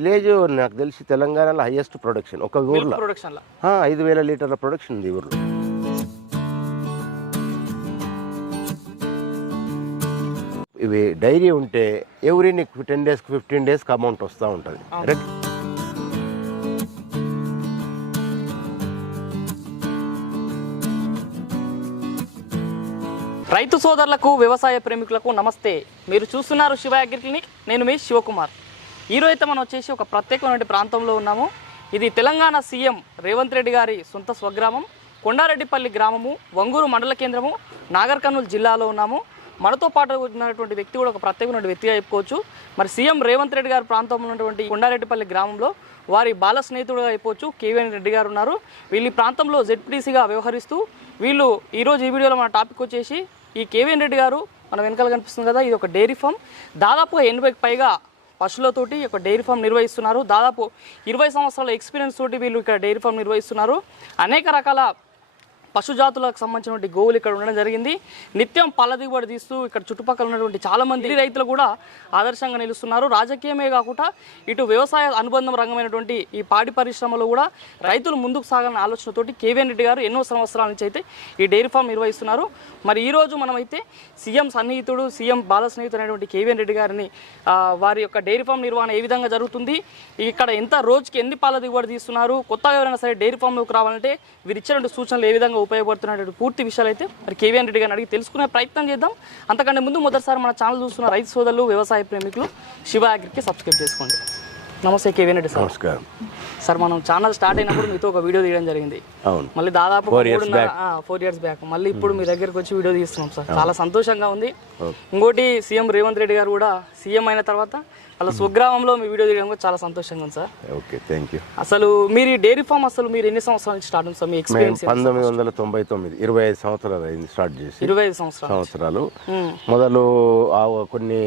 Village నాకు తెలిసి తెలంగాణలో హైయెస్ట్ ప్రొడక్షన్ ఒక ఊర్లో ప్రొడక్షన్ 5,000 లీటర్ల ప్రొడక్షన్ ఉంది ఊర్లో. ఇవి డైరీ ఉంటే ఎవ్రీ నీకు 10 days 15 days అమౌంట్ వస్తూ ఉంటుంది. రైతు సోదరులకు వ్యవసాయ ప్రేమికులకు నమస్తే. మీరు చూస్తున్నారు శివ అగ్రి క్లినిక్. నేను మీ శివకుమార్. ఈరోజు అయితే మనం వచ్చేసి ఒక ప్రత్యేకమైన ప్రాంతంలో ఉన్నాము. ఇది తెలంగాణ సీఎం రేవంత్ రెడ్డి గారి సొంత స్వగ్రామం కొండారెడ్డిపల్లి గ్రామము, వంగూరు మండల కేంద్రము, నాగర్ కర్నూలు జిల్లాలో ఉన్నాము. మనతో పాటు ఉన్నటువంటి వ్యక్తి కూడా ఒక ప్రత్యేకమైన వ్యక్తిగా చెప్పుకోవచ్చు. మరి సీఎం రేవంత్ రెడ్డి గారి ప్రాంతంలో ఉన్నటువంటి కొండారెడ్డిపల్లి గ్రామంలో వారి బాల స్నేహితుడుగా అయిపోవచ్చు కేవీఎన్ రెడ్డి గారు ఉన్నారు. వీళ్ళు ఈ ప్రాంతంలో జెడ్పీటీసీగా వ్యవహరిస్తూ వీళ్ళు ఈరోజు ఈ వీడియోలో మన టాపిక్ వచ్చేసి ఈ కేవీఎన్ రెడ్డి గారు మన వెనకాల కనిపిస్తుంది కదా, ఇది ఒక డైరీ ఫామ్. దాదాపుగా 80కి పైగా పశువులతోటి ఒక డైరీ ఫామ్ నిర్వహిస్తున్నారు. దాదాపు 20 సంవత్సరాల ఎక్స్పీరియన్స్ తోటి వీళ్ళు ఇక్కడ డైరీ ఫామ్ నిర్వహిస్తున్నారు. అనేక రకాల పశు జాతులకు సంబంధించినటువంటి గోవులు ఇక్కడ ఉండడం జరిగింది. నిత్యం పాల దిగుబడి తీస్తూ ఇక్కడ చుట్టుపక్కల ఉన్నటువంటి చాలామంది రైతులు కూడా ఆదర్శంగా నిలుస్తున్నారు. రాజకీయమే కాకుండా ఇటు వ్యవసాయ అనుబంధం రంగమైనటువంటి ఈ పాడి పరిశ్రమలో కూడా రైతులు ముందుకు సాగాలన్న ఆలోచనతోటి కేవీఎన్ రెడ్డి గారు ఎన్నో సంవత్సరాల నుంచి అయితే ఈ డైరీ ఫామ్ నిర్వహిస్తున్నారు. మరి ఈరోజు మనమైతే సీఎం సన్నిహితుడు, సీఎం బాల స్నేహితుడు అనేటువంటి కేవీఎన్ రెడ్డి గారిని వారి యొక్క డైరీ ఫామ్ నిర్వహణ ఏ విధంగా జరుగుతుంది, ఇక్కడ ఎంత రోజుకి ఎన్ని పాల దిగుబడి తీస్తున్నారు, కొత్తగా ఎవరైనా సరే డైరీ ఫామ్లోకి రావాలంటే వీరు ఇచ్చినటువంటి సూచనలు ఏ విధంగా ఉపయోగపడుతున్నటువంటి పూర్తి విషయాలు అయితే మరి కేవీఎన్ రెడ్డి గారిని అడిగి తెలుసుకునే ప్రయత్నం చేద్దాం. అంతకంటే ముందు మొదటిసారి మన ఛానల్ చూస్తున్న రైతు సోదరులు, వ్యవసాయ ప్రేమికులు శివ అగ్రికి సబ్స్క్రైబ్ చేసుకోండి. నమస్తే కేవీఎన్ రెడ్డి సార్. నమస్కారం సార్. మనం ఛానల్ స్టార్ట్ అయినప్పుడు మీతో ఒక వీడియో తీయడం జరిగింది. మళ్ళీ దాదాపు 4 years బ్యాక్ మళ్ళీ ఇప్పుడు మీ దగ్గరకు వచ్చి వీడియో తీస్తున్నాం సార్. చాలా సంతోషంగా ఉంది. ఇంకోటి సీఎం రేవంత్ రెడ్డి గారు కూడా సీఎం అయిన తర్వాత అలా స్వగ్రామంలో మీ వీడియో తీయడం కూడా చాలా సంతోషంగా ఉంది సార్. Okay, thank you. అసలు మీరు డైరీ ఫామ్ మీరు ఎన్ని సంవత్సరాల నుంచి స్టార్ట్ ఉంది సార్? మీ ఎక్స్పీరియన్స్? 1999, 25 సంవత్సరాలు అయింది స్టార్ట్ చేసి. 25 సంవత్సరాలు. మొదలు కొన్ని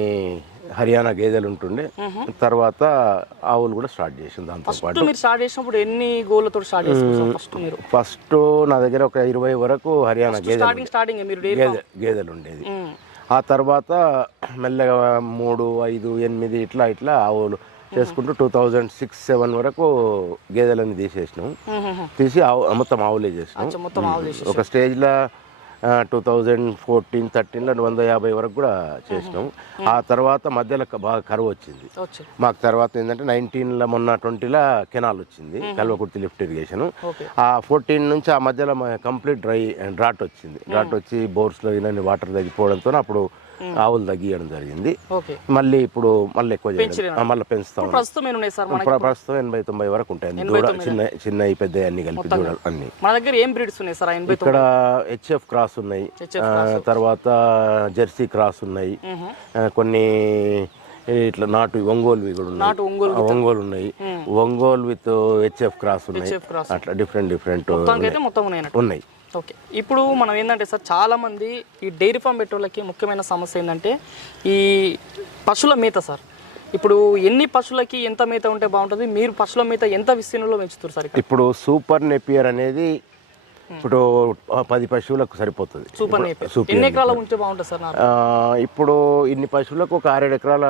హర్యానా గేదెలు ఉంటుండే, తర్వాత ఆవులు కూడా స్టార్ట్ చేసింది. దాంతో పాటు మీరు స్టార్ట్ చేసినప్పుడు ఎన్ని గోళ్ళతో స్టార్ట్ చేశారు? ఫస్ట్ నా దగ్గర ఒక 20 వరకు హర్యానా గేదెలు ఉండేది. ఆ తర్వాత మెల్లగా 3, 5, 8 ఇట్లా ఆవులు చేసుకుంటూ 2006-07 వరకు గేదెలని తీసేసినాం. తీసి మొత్తం ఆవులే చేసినాం. ఒక స్టేజ్లో 2014-13లో 150 వరకు కూడా చేసినాం. ఆ తర్వాత మధ్యలో బాగా కరువు వచ్చింది మాకు. తర్వాత ఏంటంటే 19లో మొన్న 20లో కెనాల్ వచ్చింది, కల్వకుర్తి లిఫ్ట్ ఇరిగేషన్. ఆ 14 నుంచి ఆ మధ్యలో కంప్లీట్ డ్రాట్ వచ్చింది. డ్రాట్ వచ్చి బోర్స్లో ఇలాంటి వాటర్ తగ్గిపోవడంతో అప్పుడు ఆవులు తగ్గియడం జరిగింది. మళ్ళీ ఇప్పుడు ఎక్కువ మళ్ళీ పెంచుతాం. ప్రస్తుతం 80-90 వరకు ఉంటాయి. చిన్న పెద్ద అన్ని కలిపి చూడాలి. అన్ని మన దగ్గర ఏం బ్రీడ్స్ ఉన్నాయి సార్? ఇక్కడ హెచ్ఎఫ్ క్రాస్ ఉన్నాయి, తర్వాత జెర్సీ క్రాస్ ఉన్నాయి, కొన్ని ఇట్లా నాటు ఒంగోలు కూడా ఉన్నాయి. ఒంగోలు ఉన్నాయి, ఒంగోలు విత్ హెచ్ఎఫ్ క్రాస్ ఉన్నాయి. అట్లా డిఫరెంట్ ఉన్నాయి. ఓకే. ఇప్పుడు మనం ఏంటంటే సార్, చాలామంది ఈ డైరీ ఫామ్ పెట్టేళ్ళకి ముఖ్యమైన సమస్య ఏంటంటే ఈ పశువుల మేత సార్. ఇప్పుడు ఎన్ని పశువులకి ఎంత మేత ఉంటే బాగుంటుంది? మీరు పశువుల మేత ఎంత విస్తీర్ణంలో పెంచుతారు సార్? ఇప్పుడు సూపర్ నెపియర్ అనేది ఇప్పుడు 10 పశువులకు సరిపోతుంది. ఎన్ని ఎకరాలు ఉంటే బాగుంటుంది సార్? ఇప్పుడు ఇన్ని పశువులకు ఒక 6-7 ఎకరాల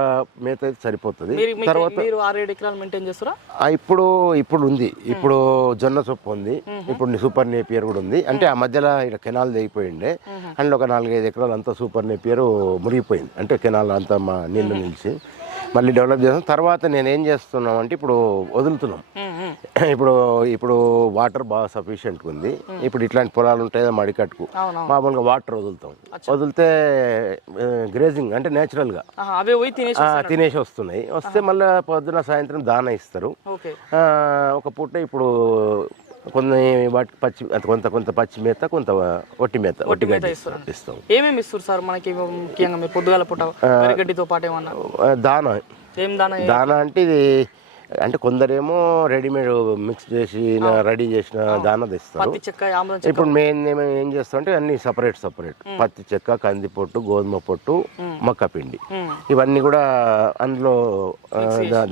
మేత అయితే సరిపోతుంది. తర్వాత మీరు 6-7 ఎకరాలు మెయింటైన్ చేస్తారా? ఇప్పుడు ఉంది. ఇప్పుడు జొన్న సొప్పు ఉంది, ఇప్పుడు సూపర్ నేపియర్ కూడా ఉంది. అంటే ఆ మధ్యలో ఇక్కడ కెనాల్ దిగిపోయిండే, అందులో ఒక 4-5 ఎకరాలు అంతా సూపర్ నేపియర్ మురిగిపోయింది. అంటే కెనాల్ అంతా మా నీళ్లు నిలిచి మళ్ళీ డెవలప్ చేస్తాం. తర్వాత నేనేం చేస్తున్నాం అంటే ఇప్పుడు వదులుతున్నాం. ఇప్పుడు వాటర్ బాగా సఫిషియెంట్గా ఉంది. ఇప్పుడు ఇట్లాంటి పొలాలు ఉంటాయి కదా మడికట్టుకు, మామూలుగా వాటర్ వదిలితే గ్రేజింగ్ అంటే నేచురల్గా తినేసి వస్తే మళ్ళీ పొద్దున సాయంత్రం దానా ఇస్తారు. ఒక పూట ఇప్పుడు కొన్ని వాటికి కొంత పచ్చి మేత, కొంత ఒట్టి గడ్డి ఇస్తాం. ఏమేమి ఇస్తారు సార్ మనకి ముఖ్యంగా? మీరు పొద్దుగాల పూట గడ్డితో పాటు ఏమన్నా దానా అంటే ఇది అంటే కొందరేమో రెడీమేడ్ మిక్స్ చేసి రెడీ చేసిన దానా తెస్తారు. ఇప్పుడు మేము ఏం చేస్తాం అంటే అన్ని సపరేట్ పత్తి చెక్క, కందిపొట్టు, గోధుమ పొట్టు, మక్క పిండి ఇవన్నీ కూడా అందులో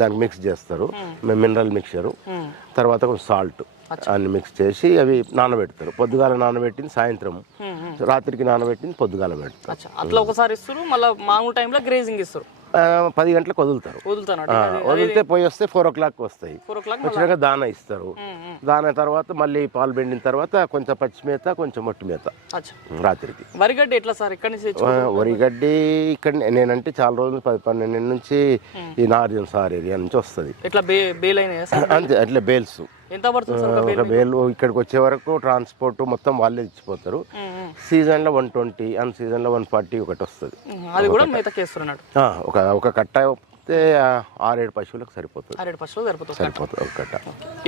దానికి మిక్స్ చేస్తారు. మినరల్ మిక్చరు, తర్వాత కొంచెం సాల్ట్ అన్ని మిక్స్ చేసి అవి నానబెడతారు. పొద్దుగాల నానబెట్టింది సాయంత్రం, రాత్రికి నానబెట్టింది పొద్దుగాల పెడతారు. అట్లా ఒకసారి ఇస్తారు. మళ్ళీ మామూలు టైంలో గ్రేజింగ్ ఇస్తారు. 10 గంటలకు వదులుతారు. వదులుతాను వదిలితే పోయి వస్తే 4 o'clock వస్తాయి. 4 o'clock వచ్చినాక దానా ఇస్తారు. దానా తర్వాత మళ్ళీ పాలు పిండిన తర్వాత కొంచెం పచ్చి మేత, కొంచెం మొట్టి మేత రాత్రికి. వరిగడ్డి ఎట్లా సార్ ఇక్కడ నుంచి వరిగడ్డి ఇక్కడ నేనంటే చాలా రోజులు 10-12 నుంచి ఈ నార్జన్ సార్ ఏరియా నుంచి వస్తుంది. ఇట్లా బేల్ అయినాయి అంతే, అట్లా బేల్స్ ఎంత పడుతుంది సార్? ఒక బేలు ఇక్కడికి వచ్చే వరకు ట్రాన్స్పోర్ట్ మొత్తం వాళ్ళే ఇచ్చిపోతారు. సీజన్ లో 120, అన్ సీజన్ లో 140 ఒకటి వస్తుంది. అది కూడా మేతకేస్తున్నాడు. ఒక కట్ట అయితే 6-7 పశువులకు సరిపోతుంది. 6-7 పశువులు సరిపోతుంది ఒక కట్ట.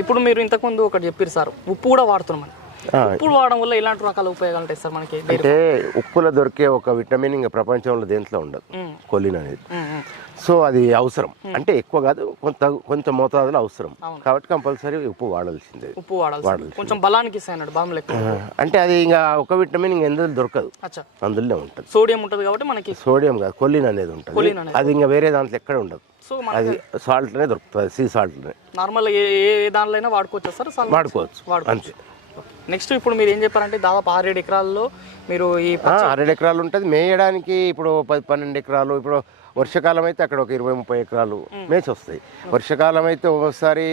ఇప్పుడు మీరు ఇంతకుముందు ఒకటి చెప్పారు సార్, ఉప్పు కూడా వాడుతున్నాం. ఉప్పు వాడడం వల్ల ఇలాంటి రకాల ఉపయోగాలు ఉంటాయి సార్ మనకి? అంటే ఉప్పులో దొరికే ఒక విటమిన్ ఇంకా ప్రపంచంలో దేంట్లో ఉండదు, కొలిన్ అనేది. సో అది అవసరం, అంటే ఎక్కువ కాదు, కొంచెం మోతాదులో అవసరం కాబట్టి కంపల్సరీ ఉప్పు వాడాల్సిందే. ఉప్పు వాడాలి, కొంచెం బలానికి అంటే అది ఇంకా ఒక విటమిన్ ఇంకా ఎందులో దొరకదు, అందులో ఉంటుంది. సోడియం ఉంటుంది కాబట్టి మనకి సోడియం కాదు, కొలిన్ అనేది ఉంటుంది. అది ఇంకా వేరే దాంట్లో ఎక్కడ ఉండదు. అది సాల్ట్నే దొరుకుతుంది, సీ సాల్ట్నే. నార్మల్ ఏ దాంట్లో అయినా వాడుకోవచ్చు సార్? వాడుకోవచ్చు అంతే. నెక్స్ట్ ఇప్పుడు మీరు ఏం చెప్పారంటే దాదాపు 6-7 ఎకరాల్లో మీరు ఈ 6 ఎకరాలు ఉంటుంది మేయడానికి. ఇప్పుడు 10-12 ఎకరాలు. ఇప్పుడు వర్షాకాలం అయితే అక్కడ ఒక 20-30 ఎకరాలు మేచి వస్తాయి. వర్షాకాలం అయితే ఒకసారి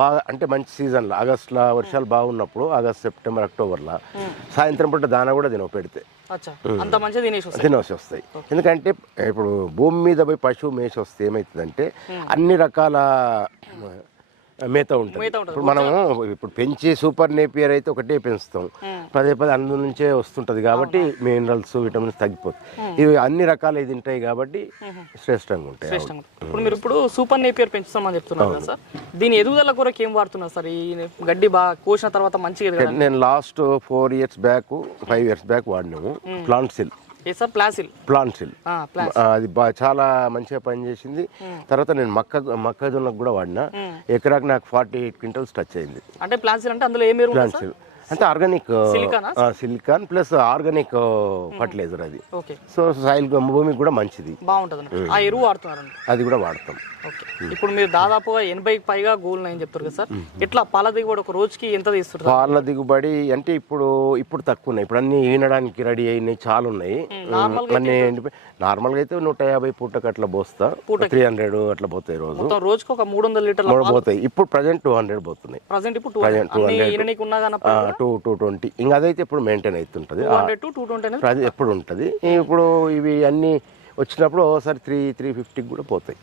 బాగా అంటే మంచి సీజన్లో ఆగస్టులో వర్షాలు బాగున్నప్పుడు, ఆగస్ట్, సెప్టెంబర్, అక్టోబర్లో సాయంత్రం పూట దానా కూడా తినేసి వస్తాయి. ఎందుకంటే ఇప్పుడు భూమి మీద పోయి పశువు మేసి వస్తే ఏమవుతుందంటే అన్ని రకాల మేత ఉంటుంది. ఇప్పుడు మనము ఇప్పుడు పెంచి సూపర్ నేపియర్ అయితే ఒకటే పెంచుతాం, పదే అందు నుంచే వస్తుంటది కాబట్టి మినరల్స్, విటమిన్స్ తగ్గిపోతాయి. ఇవి అన్ని రకాలు ఇది ఉంటాయి కాబట్టి శ్రేష్టంగా ఉంటాయి. ఇప్పుడు సూపర్ నేపియర్ పెంచుతామని చెప్తున్నారు కదా సార్, దీని ఎదుగుదల కొరకు ఏం వాడుతున్నారు సార్? ఈ గడ్డి బాగా కోసిన తర్వాత మంచిగా నేను last 4 years back 5 years back వాడినాము ప్లాంట్సిల్. ప్లాంట్సిల్ అది చాలా మంచిగా పనిచేసింది. తర్వాత నేను మొక్కజొన్నకు కూడా వాడినా. ఎకరాకు నాకు 48 క్వింటల్స్ టచ్ అయింది. అంటే ప్లాంట్సిల్ అంటే అందులో ఏమేరు? ప్లాంట్సిల్ అంటే organic silicon plus organic fertilizer అది. సో సాయిల్ భూమికి కూడా మంచిది, బాగుంటుంది. ఆ ఎరువు వాడుతున్నారు? అది కూడా వాడతాం. ఇప్పుడు మీరు దాదాపుగా 80కి పైగా గోల్ని అని చెప్తారు కదా సార్, ఎట్లా పాల దిగుబడి ఒక రోజుకి ఎంత తీస్తారు? పాల దిగుబడి అంటే ఇప్పుడు తక్కువ ఉన్నాయి. ఇప్పుడు అన్ని ఈనడానికి రెడీ అయినాయి, చాలా ఉన్నాయి. అన్ని నార్మల్గా అయితే 150 పూటకు అట్లా పోస్తా, 300 అట్లా పోతాయి రోజు. రోజుకి ఒక 300 లీటర్లు పోతాయి. ఇప్పుడు ప్రజెంట్ 200 పోతున్నాయి. ఇప్పుడు 220 ఇంకా అదైతే ఇప్పుడు మెయింటైన్ అవుతుంటది, ఎప్పుడు ఉంటుంది. ఇప్పుడు ఇవి అన్ని వచ్చినప్పుడు ఒకసారి 350 కూడా పోతాయి.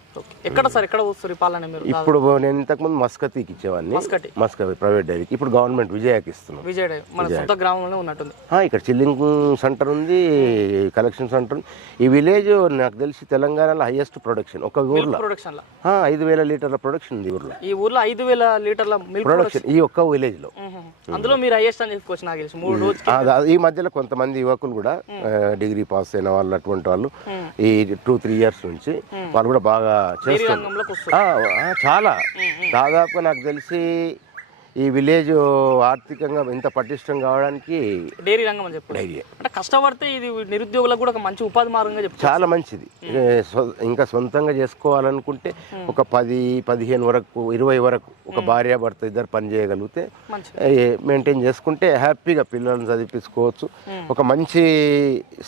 ఎక్కడ సార్, ఎక్కడ వస్తారు పాలన? ఇప్పుడు నేను ఇంతకుముందు మస్కతీకి ఇచ్చేవాడిని, మస్కతీ ప్రైవేట్ డైరీకి. ఇప్పుడు గవర్నమెంట్ విజయకి ఇస్తున్నాం. ఇక్కడ చిల్లింగ్ సెంటర్ ఉంది, కలెక్షన్ సెంటర్ ఉంది. ఈ విలేజ్ నాకు తెలిసి తెలంగాణలో హైయెస్ట్ ప్రొడక్షన్. ఒక ఊర్లో 5,000 లీటర్ల ప్రొడక్షన్ ఉంది. ఈ ఊర్లో 5,000 లీటర్ల ప్రొడక్షన్ ఈ ఒక్క విలేజ్ లో. అందులో మీరు హైయెస్ట్ అని చెప్పుకోవచ్చు నాకు తెలిసి 3 రోజులు. ఈ మధ్యలో కొంతమంది యువకులు కూడా డిగ్రీ పాస్ అయిన వాళ్ళు, అటువంటి వాళ్ళు ఈ 2-3 years నుంచి వాళ్ళు కూడా బాగా చేస్తారు. చాలా దాదాపుగా నాకు తెలిసి ఈ విలేజ్ ఆర్థికంగా ఇంత పటిష్టం కావడానికి డైరీ రంగం అని చెప్పి డైరీ అంటే కష్టపడితే ఇది నిరుద్యోగులకు కూడా ఒక మంచి ఉపాధి మార్గంగా చెప్పి చాలా మంచిది. ఇంకా సొంతంగా చేసుకోవాలనుకుంటే ఒక 10-15 వరకు 20 వరకు ఒక భార్య భర్త ఇద్దరు పని చేయగలిగితే మెయింటైన్ చేసుకుంటే హ్యాపీగా పిల్లల్ని చదివించుకోవచ్చు. ఒక మంచి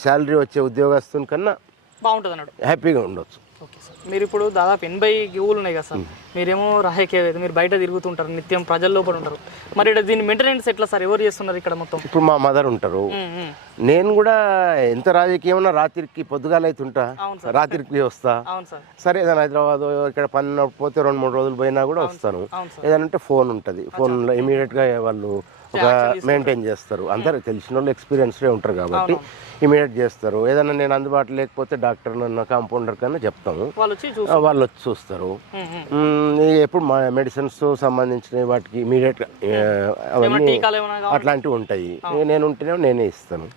శాలరీ వచ్చే ఉద్యోగస్తుని కన్నా బాగుంటుంది అన్నాడు, హ్యాపీగా ఉండొచ్చు. ఓకే సార్, మీరు ఇప్పుడు దాదాపు 80 గోవులు ఉన్నాయి కదా సార్, మీరేమో రాహేకే మీరు బయట తిరుగుతుంటారు, నిత్యం ప్రజల్లో కూడా ఉంటారు. మరి దీని మెయింటెనెన్స్ ఎట్లా సార్, ఎవరు చేస్తున్నారు ఇక్కడ మొత్తం? ఇప్పుడు మా మదర్ ఉంటారు, నేను కూడా ఎంత రాజకీయమన్నా రాత్రికి పొద్దుగాల అవుతుంటా, రాత్రికి వస్తా. సరే ఏదైనా హైదరాబాద్ ఇక్కడ పని పోతే 2-3 రోజులు పోయినా కూడా వస్తాను. ఏదైనా ఉంటే ఫోన్ ఉంటుంది, ఫోన్లో ఇమీడియట్గా వాళ్ళు ఒక మెయింటైన్ చేస్తారు. అందరు తెలిసిన వాళ్ళు ఎక్స్పీరియన్స్డే ఉంటారు కాబట్టి ఇమీడియట్ చేస్తారు. ఏదైనా నేను అందుబాటులో లేకపోతే డాక్టర్ నన్ను కాంపౌండర్ కన్నా చెప్తాము, వాళ్ళు వచ్చి చూస్తారు. ఎప్పుడు మా మెడిసిన్స్ సంబంధించిన వాటికి ఇమీడియట్ అవన్నీ అట్లాంటివి ఉంటాయి. నేను ఉంటేనే నేనే ఇస్తాను.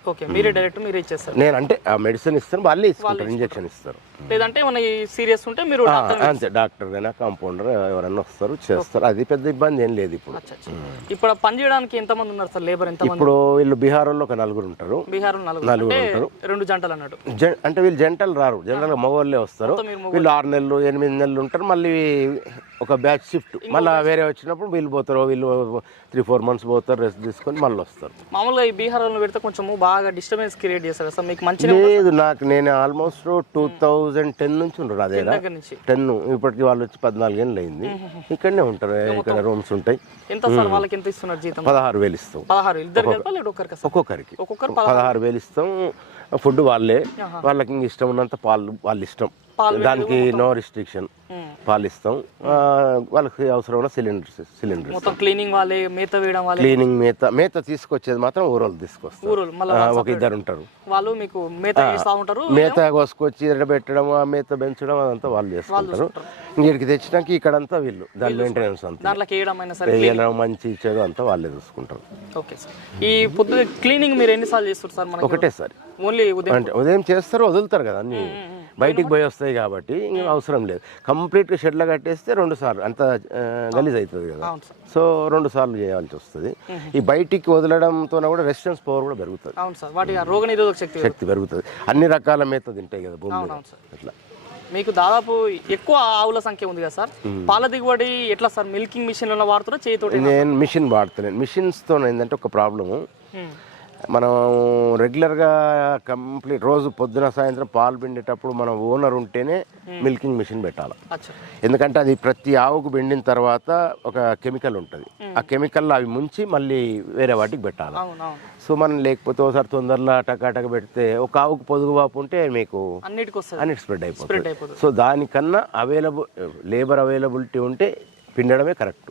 నేను అంటే ఆ మెడిసిన్ ఇస్తాను, వాళ్ళే ఇసుకుంటారు, ఇంజక్షన్ ఇస్తారు. లేదంటే సీరియస్ ఉంటే మీరు అంతే డాక్టర్ అయినా కాంపౌండర్ ఎవరైనా వస్తారు, చేస్తారు. అది పెద్ద ఇబ్బంది ఏం లేదు. ఇప్పుడు పని చేయడానికి ఎంత మంది ఉన్నారు సార్, లేబర్ ఎంత? ఇప్పుడు వీళ్ళు బీహార్ లో ఒక 4 ఉంటారు. బీహార్ 4 ఉంటారు, 2 జంటలు అన్నట్టు. అంటే వీళ్ళు జంటలు రారు, జనరల్ గా మగవాళ్ళే వస్తారు. వీళ్ళు 6 నెలలు 8 నెలలు ఉంటారు, మళ్ళీ ఒక బ్యాచ్ షిఫ్ట్ మళ్ళీ వేరే వచ్చినప్పుడు వీళ్ళు పోతారు, వీళ్ళు 3-4 months పోతారు, రెస్ట్ తీసుకొని మళ్ళీ వస్తారు. మామూలుగా ఈ బీహార్లో పెడితే కొంచెం బాగా డిస్టర్బెన్స్ క్రియేట్ చేస్తారు సార్, మీకు మంచి లేదు నేను ఆల్మోస్ట్ 2010 నుంచి ఉండరు అదే దగ్గర నుంచి 10 ఇప్పటికి వాళ్ళు వచ్చి 14 ఏళ్ళు అయింది. ఇక్కడనే ఉంటారు, ఇక్కడ రూమ్స్ ఉంటాయి. ఎంత సార్ వాళ్ళకి ఎంత ఇస్తున్నారు జీతం? 16,000 ఇస్తాం. 16 ఇద్దరు కలిపి ఒక్కొక్కరికి ఒక్కొక్కరు 16,000 ఇస్తాం. ఫుడ్ వాళ్ళే, వాళ్ళకి ఇంక ఇష్టం ఉన్నంత పాలు వాళ్ళ ఇష్టం, దానికి నో రిస్ట్రిక్షన్. పాలు ఇస్తాం. వాళ్ళకి అవసరమైన సిలిండర్ మొత్తం క్లీనింగ్ వాళ్ళే, మేత వేయడం వాళ్ళే. క్లీనింగ్ మేత తీసుకొచ్చేది మాత్రం ఊరోళ్ళు తీసుకొస్తారు. ఒక ఇద్దరు ఉంటారు, వాళ్ళు మీకు మేత వేస్తూ ఉంటారు. మేత కోసుకొచ్చి పెట్టడం, ఆ మేత పెంచడం అదంతా వాళ్ళు చేసుకుంటారు. ఇంటికి తెచ్చినాక ఇక్కడంతా వీళ్ళు దాని మెయింటెనెన్స్ అంతా, దాంట్లో వేయడం మంచి ఇచ్చేది అంతా వాళ్ళే చూసుకుంటారు. Okay sir. ఈ పొద్దు క్లీనింగ్ మీరు ఎన్నిసార్లు చేస్తారు సార్? ఒకటేసారి ఓన్లీ అంటే ఉదయం చేస్తారు, వదులుతారు కదా అన్ని బయటికి పోయి వస్తాయి కాబట్టి ఇంకా అవసరం లేదు. కంప్లీట్గా షెడ్లో కట్టేస్తే 2 సార్లు అంత గలీజ్ అవుతుంది కదా, సో 2 సార్లు చేయాల్సి వస్తుంది. ఈ బయటికి వదలడంతో కూడా రెసిస్టెన్స్ పవర్ కూడా పెరుగుతుంది. అవును సార్, వాటి రోగనిరోధక శక్తి పెరుగుతుంది. అన్ని రకాల మేత తింటాయి కదా భూమి మీద. అట్లా మీకు దాదాపు ఎక్కువ ఆవుల సంఖ్య ఉంది కదా సార్, పాల దిగుబడి ఎట్లా సార్? మిల్కింగ్ మిషన్ వాడుతున్నా చేతితో? నేను మిషన్ వాడుతున్నాను. మిషన్స్తో ఏంటంటే ఒక ప్రాబ్లము, మనం రెగ్యులర్గా కంప్లీట్ రోజు పొద్దున సాయంత్రం పాలు పిండేటప్పుడు మనం ఓనర్ ఉంటేనే మిల్కింగ్ మిషన్ పెట్టాలి. ఎందుకంటే అది ప్రతి ఆవుకు పిండిన తర్వాత ఒక కెమికల్ ఉంటుంది, ఆ కెమికల్లో అవి ముంచి మళ్ళీ వేరే వాటికి పెట్టాలి. సో మనం లేకపోతే ఒకసారి తొందరలో టకాటక పెడితే ఒక ఆవుకు పొదుగుబాపు ఉంటే మీకు అన్నిటి స్ప్రెడ్ అయిపోతుంది. సో దానికన్నా లేబర్ అవైలబిలిటీ ఉంటే పిండడమే కరెక్ట్.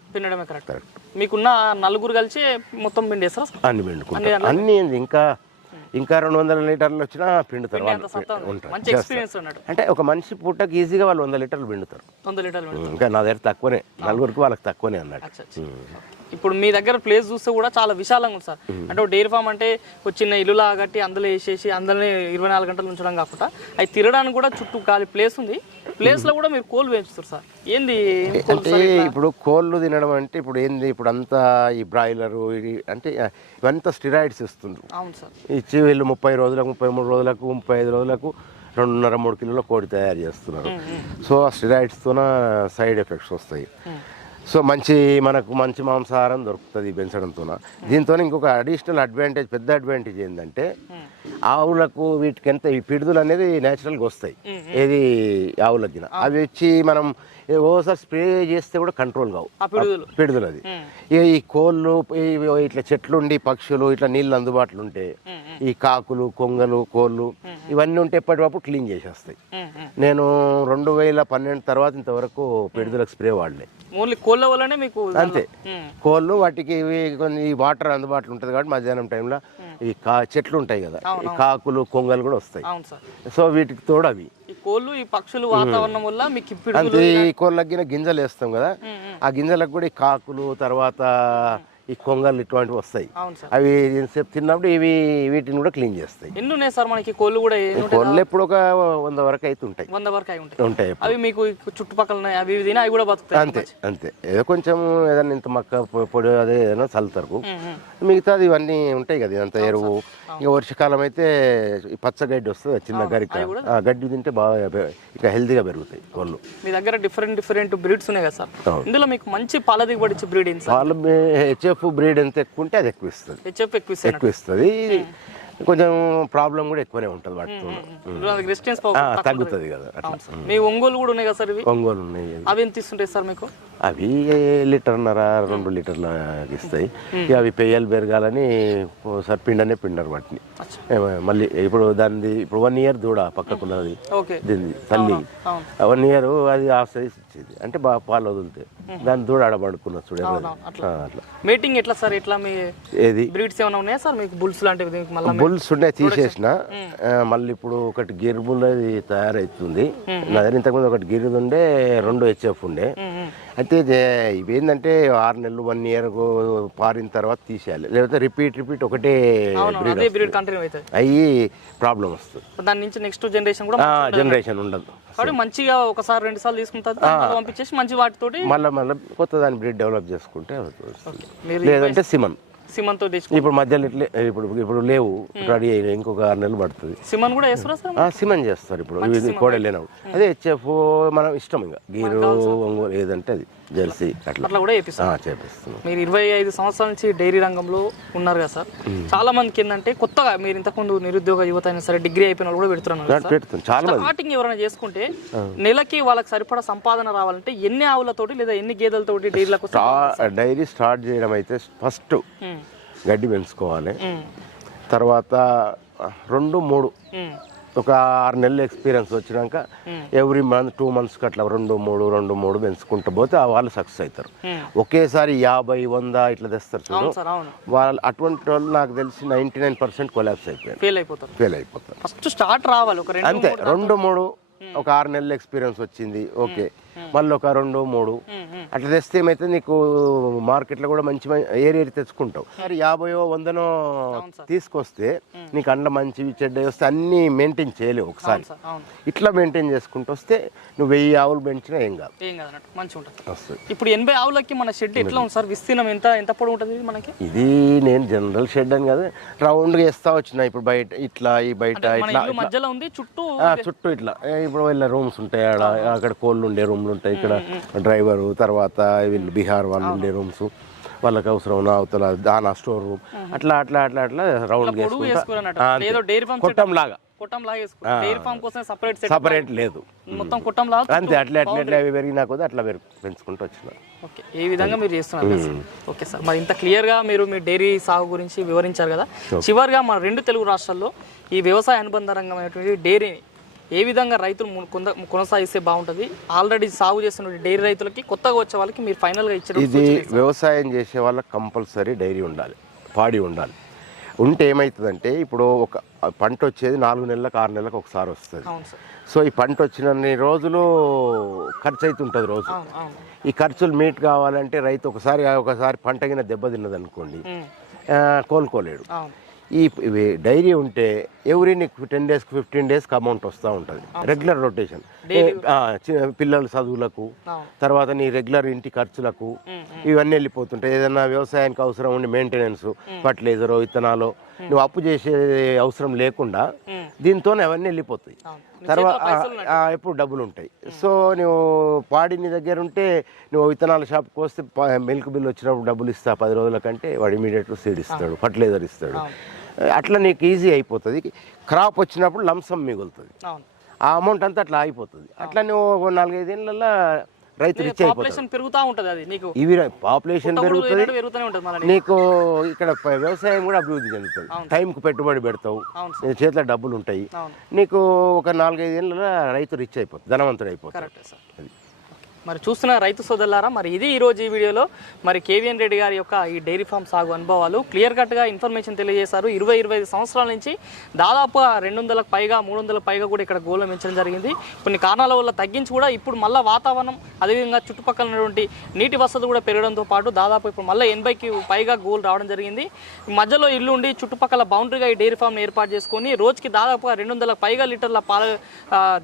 మీకున్న 4 కలిసి మొత్తం పిండేస్తారా? అన్ని పిండుకుంటారు, అన్ని ఇంకా 200 లీటర్లు వచ్చినా పిండుతారు వాళ్ళు. అంటే ఒక మనిషి పూటకి ఈజీగా వాళ్ళు 100 లీటర్లు పిండుతారు. ఇంకా నా దగ్గర తక్కువనే, 4 వాళ్ళకి తక్కువనే అన్నట్టు. ఇప్పుడు మీ దగ్గర ప్లేస్ చూస్తే కూడా చాలా విశాలంగా ఉంది సార్. అంటే డైరీ ఫామ్ అంటే ఒక చిన్న ఇల్లులా కట్టి అందులో వేసేసి అందులోనే 24 గంటలు ఉంచడం కాకుండా అవి తిరగడానికి కూడా చుట్టూ ఖాళీ ప్లేస్ ఉంది. ప్లేస్ లో కూడా మీరు కోళ్ళు పెంచుతారు సార్, ఏంది? అంటే ఇప్పుడు కోళ్ళు తినడం అంటే ఇప్పుడు ఏంది, ఇప్పుడు అంతా ఈ బ్రాయిలర్ అంటే ఇవంతా స్టిరాయిడ్స్ ఇస్తుండ్రు. అవును సార్. ఇచ్చి వీళ్ళు 30 రోజులకు 33 రోజులకు 35 రోజులకు 2.5-3 కిలోల కోడి తయారు చేస్తున్నారు. సో ఆ స్టిరాయిడ్స్తోన సైడ్ ఎఫెక్ట్స్ వస్తాయి. సో మనకు మంచి మాంసాహారం దొరుకుతుంది పెంచడంతో. దీంతో ఇంకొక అడిషనల్ అడ్వాంటేజ్, పెద్ద అడ్వాంటేజ్ ఏంటంటే ఆవులకు వీటికి ఎంత ఈ పిడుదలు అనేది న్యాచురల్గా వస్తాయి. ఏది ఆవులకి అవి వచ్చి మనం ఓసారి స్ప్రే చేస్తే కూడా కంట్రోల్ కావు పిడుదలు. అది ఈ కోళ్ళు ఇట్లా చెట్లుండి పక్షులు ఇట్లా నీళ్ళు అందుబాటులో ఉంటే ఈ కాకులు, కొంగలు, కోళ్ళు ఇవన్నీ ఉంటే ఎప్పటికప్పుడు క్లీన్ చేసేస్తాయి. నేను 2012 తర్వాత ఇంతవరకు పిడుదలకు స్ప్రే వాడలే. ఓన్లీ కోళ్ళ వల్లనే మీకు అంతే. కోళ్ళు వాటికి కొన్ని వాటర్ అందుబాటులో ఉంటుంది కాబట్టి మధ్యాహ్నం టైంలో ఈ చెట్లు ఉంటాయి కదా, ఈ కాకులు, కొంగలు కూడా వస్తాయి. సో వీటికి తోడు అవి కోళ్ళు, ఈ పక్షులు వాతావరణం వల్ల మీకు అంతే. ఈ కోళ్ళకి గింజలు వేస్తాం కదా, ఆ గింజలకు కూడా ఈ కాకులు, తర్వాత ఈ కొంగలు ఇటువంటివి వస్తాయి. అవి సేపు తిన్నప్పుడు వీటిని కూడా క్లీన్ చేస్తాయి. ఎన్ని ఉన్నాయి సార్ మనకి కోళ్ళు కూడా? కోళ్ళు ఎప్పుడు ఒక 100 వరకు అయితే ఉంటాయి. 100 వరకు ఉంటాయి. అవి మీకు చుట్టుపక్కల అవి తిని అవి కూడా బతుకుతాయి. అంతే ఏదో కొంచెం ఏదైనా ఇంత మక్క పొడి అదే ఏదైనా చల్లుతారు. మిగతాది ఇవన్నీ ఉంటాయి కదా, ఇదంతా ఎరువు. ఇక వర్షాకాలం అయితే ఈ పచ్చ గడ్డి వస్తుంది, చిన్న గరిక, ఆ గడ్డి తింటే బాగా ఇక హెల్తీగా పెరుగుతాయి కోళ్ళు. మీ దగ్గర డిఫరెంట్ బ్రీడ్స్ ఉన్నాయి కదా సార్, ఇందులో మీకు మంచి పాల దిగుబడి ఇచ్చే బ్రీడ్ ఏంటి? పాల హెచ్ఎఫ్ బ్రీడ్ ఎంత ఎక్కువ ఉంటే అది ఎక్కువ ఇస్తుంది. కొంచెం ప్రాబ్లం కూడా ఎక్కువనే ఉంటుంది వాటితో, తగ్గుతుంది కదా. మీ ఒంగోలు కూడా ఉన్నాయి కదా సార్? ఒంగోలు ఉన్నాయి. అవి ఎంత ఇస్తుంటాయి సార్ మీకు? అవి 1.5-2 లీటర్ల ఇస్తాయి. అవి పెయ్యాలు పెరగాలని ఒకసారి పిండరు వాటిని. మళ్ళీ ఇప్పుడు దాన్ని ఇప్పుడు 1 ఇయర్ దూడ పక్కకున్నది దీన్ని తల్లి 1 ఇయర్ అది ఆ సైజ్ ఇచ్చేది, అంటే బాగా పాలు వదులుతాయి. దాని దూడ ఆడబడుకున్న చూడండి. అట్లా మీటింగ్ ఎట్లా సార్? ఎట్లా మీ ఏది బ్రీడ్స్ ఏమైనా ఉన్నాయా సార్ మీకు? బుల్స్ లాంటివి? బుల్స్ ఉన్నాయి, తీసేసిన. మళ్ళీ ఇప్పుడు ఒకటి గిర్ బుల్ అది తయారైతుంది. నా దగ్గర ఇంతకుముందు ఒకటి గిర్ ఉండే, 2 హెచ్ఎఫ్ ఉండే. అయితే ఇవేంటంటే 6 నెలలు 1 ఇయర్ పారిన తర్వాత తీసేయాలి, లేకపోతే రిపీట్ ఒకటే బ్రీడ్ కంటిన్యూ అవుతుంది. అయ్యి ప్రాబ్లం వస్తుంది. దాని నుంచి నెక్స్ట్ జనరేషన్ ఉండదు. మంచిగా ఒకసారి 2 సార్లు తీసుకుంటారు, పంపించేసి మంచి వాటితోటి మళ్ళీ కొత్త దాని బ్రీడ్ డెవలప్ చేసుకుంటే, లేదంటే సిమన్ తో ఇప్పుడు మధ్యలో ఇప్పుడు లేవు, రెడీ అయినా ఇంకొక 6 నెలలు పడుతుంది. సిమన్ కూడా చేస్తారు సార్? సిమన్ చేస్తారు ఇప్పుడు కోడలేనప్పుడు. అదే హెచ్ఎఫ్ మనం ఇష్టం, ఇంకా గీరు ఒంగోలు ఏదంటే అది జెర్సీ అట్లా అట్లా కూడా చేపిస్తారు. చేపిస్తున్నాం. మీరు 25 సంవత్సరాల నుంచి డైరీ రంగంలో ఉన్నారు కదా సార్. చాలా మందికి ఏంటంటే కొత్తగా మీరు ఇంతకుముందు నిరుద్యోగ యువత అయినా సరే డిగ్రీ అయిపోయిన వాళ్ళు కూడా పెడుతున్నారు కదా సార్. చాలా మంది స్టార్టింగ్ ఎవరైనా చేసుకుంటే నెలకి వాళ్ళకి సరిపడా సంపాదన రావాలంటే ఎన్ని ఆవులతోటి లేదా ఎన్ని గేదెలతోటి డైరీలకు డైరీ స్టార్ట్ చేయడం అయితే ఫస్ట్ గడ్డి పెంచుకోవాలి. తర్వాత 2-3 ఒక 6 నెలలు ఎక్స్పీరియన్స్ వచ్చినాక ఎవ్రీ మంత్ 2 మంత్స్కి అట్లా 2-3 పెంచుకుంటూ పోతే వాళ్ళు సక్సెస్ అవుతారు. ఒకేసారి 50-100 ఇట్లా తెస్తారు చూడు, వాళ్ళు అటువంటి వాళ్ళు నాకు తెలిసి 99% కొలాప్స్ అయిపోయారు, ఫెయిల్ అయిపోతారు. ఫస్ట్ స్టార్ట్ రావాలి అంతే. 2-3 ఒక 6 నెలల ఎక్స్పీరియన్స్ వచ్చింది, ఓకే, మళ్ళీ ఒక 2-3 అట్లా తెస్తే ఏమైతే నీకు మార్కెట్లో కూడా మంచి ఏరియా తెచ్చుకుంటావు. మరి 50-100 తీసుకొస్తే నీకు అండ మంచివి చెడ్డ వస్తే అన్ని మెయింటైన్ చేయలేవు ఒకసారి. ఇట్లా మెయింటైన్ చేసుకుంటూ వస్తే నువ్వు 1000 ఆవులు పెంచినా ఏం కాదు, వస్తుంది. ఇప్పుడు 80 ఆవులకి మన షెడ్ ఎట్లా ఉంది సార్? విస్తీర్ణం ఎంత పొడవు ఉంటుంది మనకి? ఇది నేను జనరల్ షెడ్ అని కదా రౌండ్ గా వేస్తా వచ్చిన. ఇప్పుడు బయట ఇట్లా ఈ బయట ఇట్లా మధ్యలో ఉంది, చుట్టూ ఇట్లా ఇప్పుడు వీళ్ళ రూమ్స్ ఉంటాయి, అక్కడ కోళ్ళు ఉండే రూమ్లు ఉంటాయి, ఇక్కడ డ్రైవరు, తర్వాత వీళ్ళు బీహార్ వాళ్ళు ఉండే రూమ్స్, వాళ్ళకి అవసరం అవతల దానా స్టోర్ రూమ్, అట్లా అట్లా అట్లా అట్లా రౌండ్ కొట్టం లాగా సపరేట్ లేదు, అంతే. అట్లా అట్లా అట్లా అవి పెరిగినా కూడా అట్లా పెంచుకుంటూ వచ్చిన. ఓకే, ఈ విధంగా మీరు చేస్తున్నారు. ఓకే సార్, మరి ఇంత క్లియర్గా మీరు మీ డైరీ సాగు గురించి వివరించారు కదా. చివరిగా మన 2 తెలుగు రాష్ట్రాల్లో ఈ వ్యవసాయ అనుబంధ రంగమైనటువంటి డైరీని ఏ విధంగా రైతులు కొనసాగిస్తే బాగుంటుంది? ఆల్రెడీ సాగు చేస్తున్న డైరీ రైతులకి, కొత్తగా వచ్చే వాళ్ళకి మీరు ఫైనల్గా ఇచ్చారు. ఇది వ్యవసాయం చేసే వాళ్ళకి కంపల్సరీ డైరీ ఉండాలి, పాడి ఉండాలి. ఉంటే ఏమవుతుందంటే ఇప్పుడు ఒక పంట వచ్చేది 4 నెలలకు 6 నెలలకు ఒకసారి వస్తుంది. సో ఈ పంట వచ్చినన్ని రోజులు ఖర్చు అవుతుంటుంది రోజు. ఈ ఖర్చులు మీట్ కావాలంటే రైతు ఒకసారి పంట కింద దెబ్బతిన్నది అనుకోండి, కోలుకోలేడు. ఈ డైరీ ఉంటే ఎవ్రీ నీకు 10 డేస్కి 15 డేస్కి అమౌంట్ వస్తూ ఉంటుంది, రెగ్యులర్ రొటేషన్. పిల్లల చదువులకు, తర్వాత నీ రెగ్యులర్ ఇంటి ఖర్చులకు ఇవన్నీ వెళ్ళిపోతుంటాయి. ఏదైనా వ్యవసాయానికి అవసరం ఉండి మెయింటెనెన్స్, ఫర్టిలైజర్, విత్తనాలు నువ్వు అప్పు చేసే అవసరం లేకుండా దీంతో అవన్నీ వెళ్ళిపోతాయి. తర్వాత ఎప్పుడు డబ్బులు ఉంటాయి. సో నువ్వు పాడి నీ దగ్గర ఉంటే నువ్వు విత్తనాల షాప్కి వస్తే మిల్క్ బిల్ వచ్చినప్పుడు డబ్బులు ఇస్తా 10 రోజుల కంటే వాడు ఇమీడియట్గా సీడ్ ఇస్తాడు, ఫర్టిలైజర్ ఇస్తాడు. అట్లా నీకు ఈజీ అయిపోతుంది. క్రాప్ వచ్చినప్పుడు లంసం మిగులుతుంది, ఆ అమౌంట్ అంతా అట్లా అయిపోతుంది. అట్లా నువ్వు 4-5 ఏళ్ళల్లో రైతు రిచ్ అయిపోతుంది. ఇవి పాపులేషన్ పెరుగుతుంది, నీకు ఇక్కడ వ్యవసాయం కూడా అభివృద్ధి చెందుతుంది. టైంకు పెట్టుబడి పెడతావు, చేతిలో డబ్బులు ఉంటాయి, నీకు ఒక 4-5 ఏళ్ళలో రైతు రిచ్ అయిపోతుంది, ధనవంతుడు అయిపోతుంది. మరి చూస్తున్న రైతు సోదరులారా, మరి ఇది ఈరోజు ఈ వీడియోలో మరి కేవీఎన్ రెడ్డి గారి యొక్క ఈ డైరీ ఫామ్ సాగు అనుభవాలు క్లియర్ కట్గా ఇన్ఫర్మేషన్ తెలియజేశారు. 20-25 సంవత్సరాల నుంచి దాదాపుగా 200లకు పైగా 300లకు పైగా కూడా ఇక్కడ గోళ్ళు పెంచడం జరిగింది. కొన్ని కారణాల వల్ల తగ్గించి కూడా ఇప్పుడు మళ్ళీ వాతావరణం, అదేవిధంగా చుట్టుపక్కల ఉన్నటువంటి నీటి వసతులు కూడా పెరగడంతో పాటు దాదాపు ఇప్పుడు మళ్ళీ 80కి పైగా గోలు రావడం జరిగింది. మధ్యలో ఇల్లు ఉండి చుట్టుపక్కల బౌండరీగా ఈ డైరీ ఫామ్ని ఏర్పాటు చేసుకొని రోజుకి దాదాపుగా 200లకు పైగా లీటర్ల పాల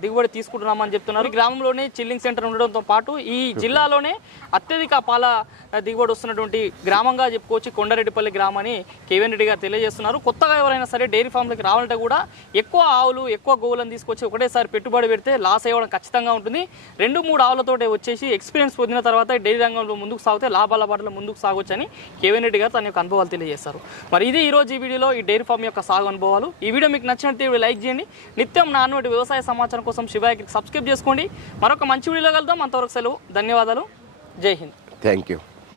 దిగుబడి తీసుకుంటున్నామని చెప్తున్నారు. గ్రామంలోనే చిల్లింగ్ సెంటర్ ఉండడంతో పాటు ఈ జిల్లాలోనే అత్యధిక పాల దిగుబడి వస్తున్నటువంటి గ్రామంగా చెప్పుకోవచ్చు కొండారెడ్డిపల్లి గ్రామాన్ని కేవీఎన్ రెడ్డి గారు తెలియజేస్తున్నారు. కొత్తగా ఎవరైనా సరే డైరీ ఫామ్లోకి రావాలంటే కూడా ఎక్కువ ఆవులు, ఎక్కువ గోవులను తీసుకొచ్చి ఒకటేసారి పెట్టుబడి పెడితే లాస్ అయ్యడం ఖచ్చితంగా ఉంటుంది. 2-3 ఆవులతోటే వచ్చేసి ఎక్స్పీరియన్స్ పొందిన తర్వాత డైరీ రంగంలో ముందుకు సాగితే లాభాల బాటలో ముందుకు సాగొచ్చని కేవీఎన్ రెడ్డి గారు తన యొక్క అనుభవాలు తెలియజేస్తారు. మరి ఇది ఈరోజు ఈ వీడియోలో ఈ డైరీ ఫామ్ యొక్క సాగు అనుభవాలు. ఈ వీడియో మీకు నచ్చినట్టు లైక్ చేయండి. నిత్యం నాన్నటి వ్యవసాయ సమాచారం కోసం శివాకి సబ్స్క్రైబ్ చేసుకోండి. మరొక మంచి వీడియోలో కలుద్దాం. అంతవరకు సెలవు. ధన్యవాదాలు. జై హింద్. Thank you.